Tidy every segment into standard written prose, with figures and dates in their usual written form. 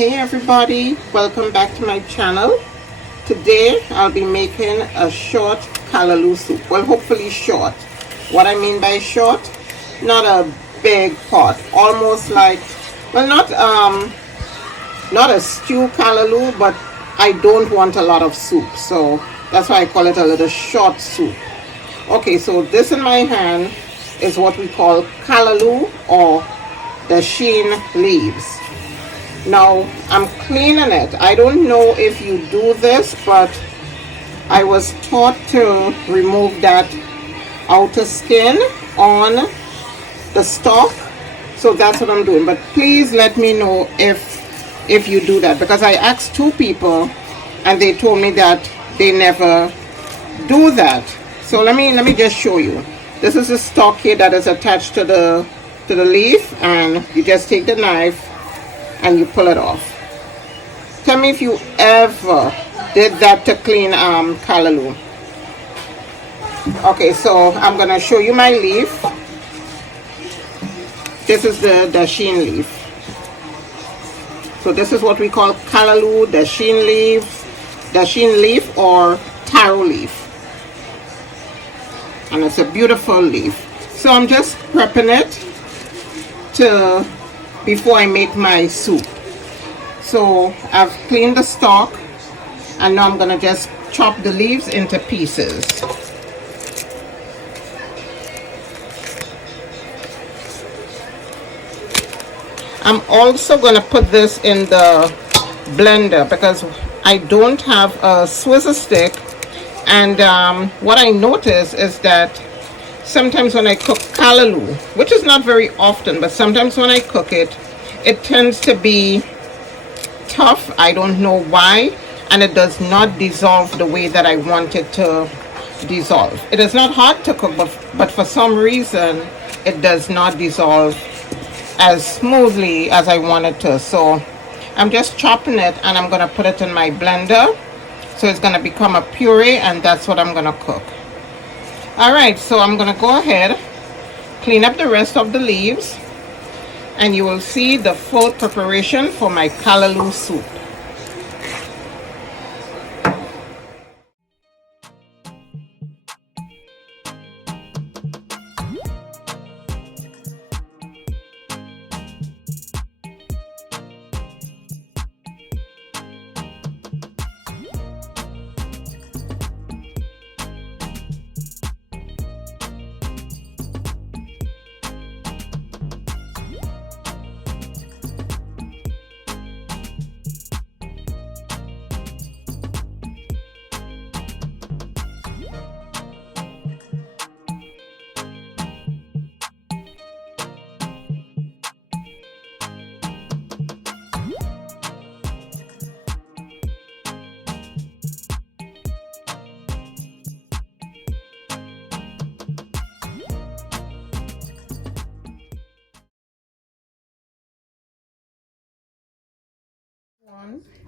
Hey everybody, welcome back to my channel. Today I'll be making a short callaloo soup. Well, hopefully short. What I mean by short, not a big pot, almost like, well, not a stew callaloo, but I don't want a lot of soup, so that's why I call it a little short soup. Okay, so this in my hand is what we call callaloo or the sheen leaves. Now I'm cleaning it. I don't know if you do this, but I was taught to remove that outer skin on the stalk, so that's what I'm doing. But please let me know if you do that, because I asked two people and they told me that they never do that. So let me just show you. This is a stalk here that is attached to the leaf, and you just take the knife and you pull it off. Tell me if you ever did that to clean callaloo. Okay, so I'm gonna show you my leaf. This is the sheen leaf. So this is what we call callaloo, the sheen leaf or taro leaf. And it's a beautiful leaf. So I'm just prepping it before I make my soup. So I've cleaned the stalk, and now I'm gonna just chop the leaves into pieces. I'm also gonna put this in the blender because I don't have a Swizzer stick, and what I notice is that sometimes when I cook callaloo, which is not very often, but sometimes when I cook it, it tends to be tough. I don't know why, and it does not dissolve the way that I want it to dissolve. It is not hard to cook, but for some reason it does not dissolve as smoothly as I want it to. So I'm just chopping it, and I'm gonna put it in my blender, so it's gonna become a puree, and that's what I'm gonna cook. All right, so I'm gonna go ahead, clean up the rest of the leaves, and you will see the full preparation for my callaloo soup.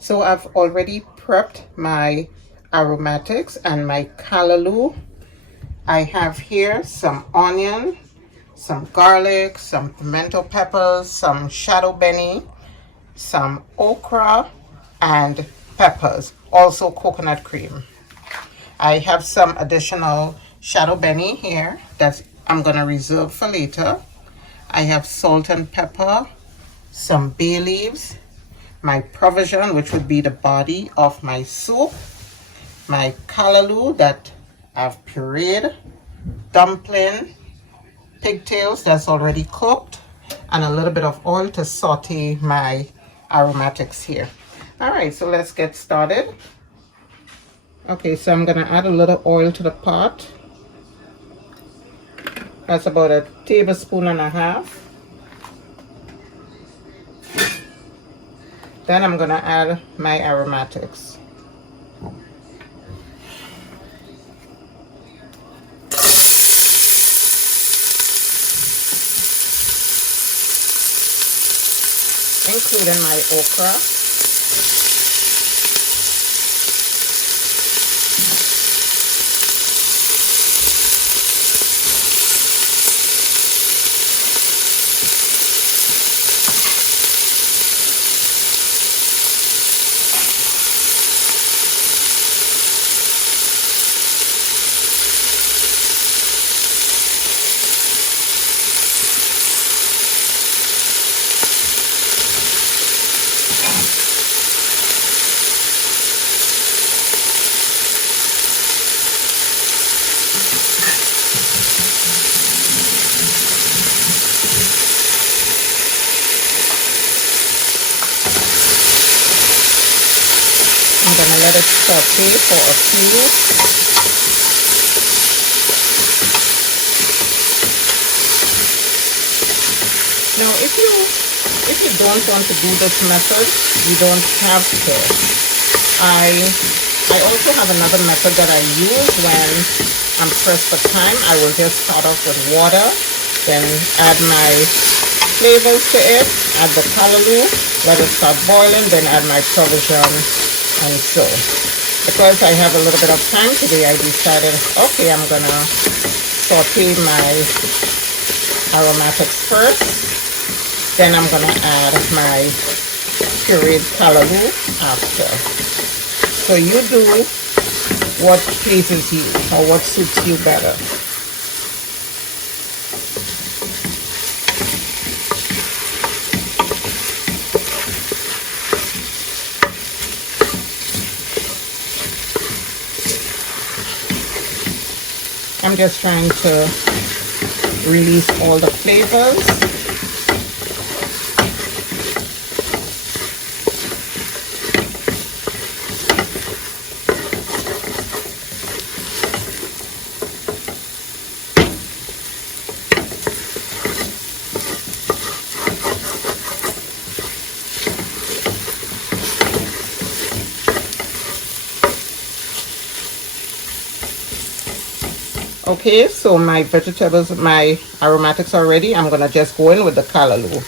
So I've already prepped my aromatics and my callaloo. I have here some onion, some garlic, some pimento peppers, some shadow benny, some okra, and peppers, also coconut cream. I have some additional shadow benny here that I'm gonna reserve for later. I have salt and pepper, some bay leaves, my provision, which would be the body of my soup, my callaloo that I've pureed, dumpling, pigtails that's already cooked, and a little bit of oil to saute my aromatics here. All right, so let's get started. Okay, so I'm gonna add a little oil to the pot. That's about a tablespoon and a half. Then I'm gonna add my aromatics. Including my okra. let it saute for a few. Now, if you don't want to do this method, you don't have to. I also have another method that I use when I'm pressed for time. I will just start off with water, then add my flavors to it, add the callaloo, let it start boiling, then add my provision, and so. Because I have a little bit of time today, I decided, okay, I'm gonna saute my aromatics first. Then I'm gonna add my pureed callaloo after. So you do what pleases you or what suits you better. I'm just trying to release all the flavors. Okay, so my vegetables, my aromatics are ready. I'm gonna just go in with the callaloo.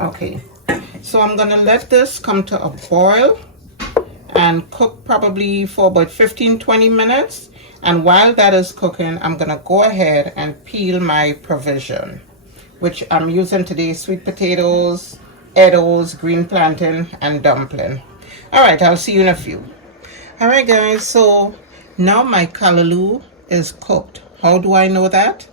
Okay, so I'm gonna let this come to a boil and cook probably for about 15-20 minutes. And while that is cooking, I'm gonna go ahead and peel my provision, which I'm using today: sweet potatoes, edibles, green plantain, and dumpling. All right, I'll see you in a few. All right, guys, so now my callaloo is cooked. How do I know that?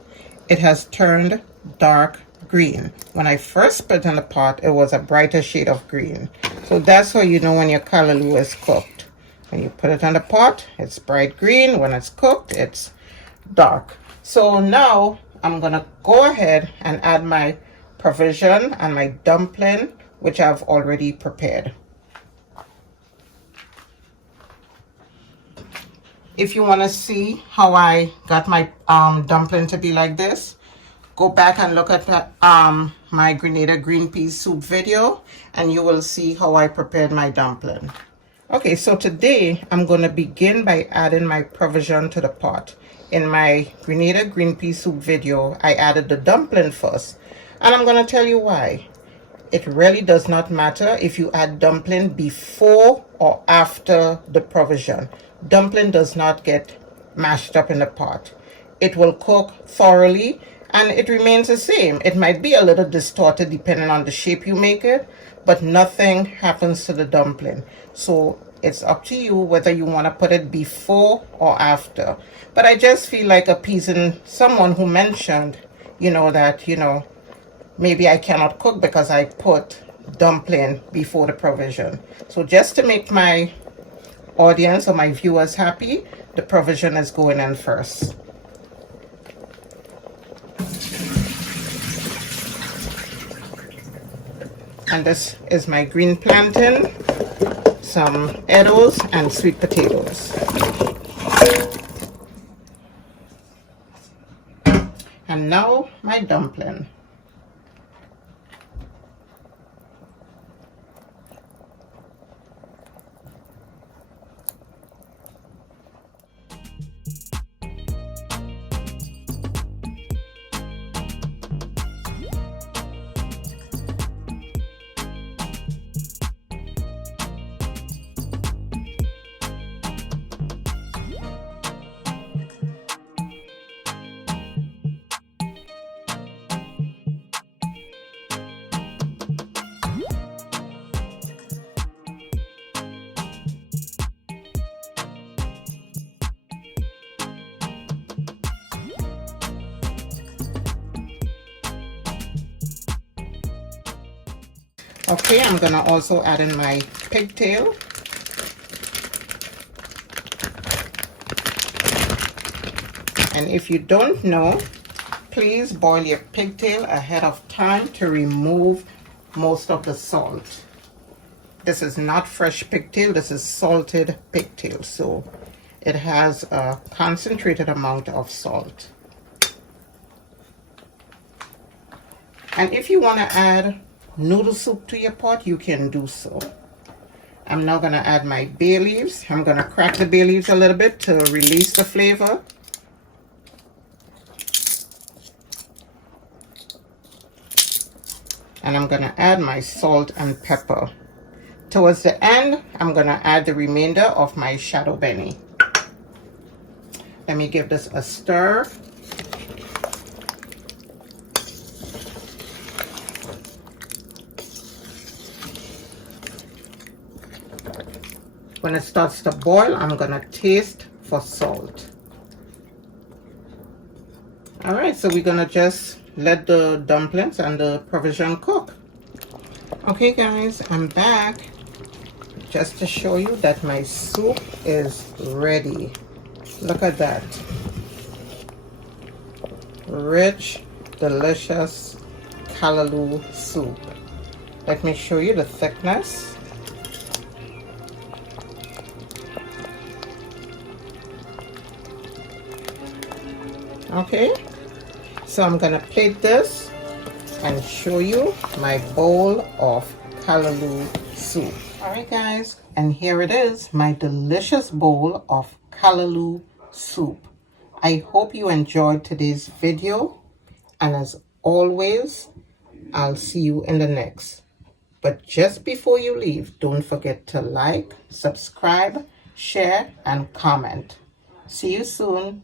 It has turned dark green. When I first put it in the pot, it was a brighter shade of green. So that's how you know when your callaloo is cooked. When you put it in the pot, it's bright green. When it's cooked, it's dark. So now I'm gonna go ahead and add my provision and my dumpling, which I've already prepared. If you want to see how I got my dumpling to be like this, go back and look at my Grenada green peas soup video, and you will see how I prepared my dumpling. Okay, so today I'm going to begin by adding my provision to the pot. In my Grenada green pea soup video, I added the dumpling first, and I'm going to tell you why. It really does not matter if you add dumpling before or after the provision. Dumpling does not get mashed up in the pot. It will cook thoroughly and it remains the same. It might be a little distorted depending on the shape you make it, but nothing happens to the dumpling. So it's up to you whether you want to put it before or after. But I just feel like appeasing someone who mentioned, that, maybe I cannot cook because I put dumpling before the provision. So just to make my audience or my viewers happy, the provision is going in first. And this is my green plantain, some edibles, and sweet potatoes. And now my dumpling. Okay, I'm gonna also add in my pigtail. And if you don't know, please boil your pigtail ahead of time to remove most of the salt. This is not fresh pigtail, this is salted pigtail, so it has a concentrated amount of salt. And if you want to add noodle soup to your pot, you can do so. I'm now going to add my bay leaves. I'm going to crack the bay leaves a little bit to release the flavor. And I'm going to add my salt and pepper. Towards the end, I'm going to add the remainder of my shadow benny. Let me give this a stir. When it starts to boil, I'm going to taste for salt. All right, so we're going to just let the dumplings and the provision cook. Okay, guys, I'm back just to show you that my soup is ready. Look at that. Rich, delicious callaloo soup. Let me show you the thickness. Okay, so I'm gonna plate this and show you my bowl of callaloo soup. All right, guys, and here it is, my delicious bowl of callaloo soup. I hope you enjoyed today's video, and as always, I'll see you in the next. But just before you leave, don't forget to like, subscribe, share, and comment. See you soon.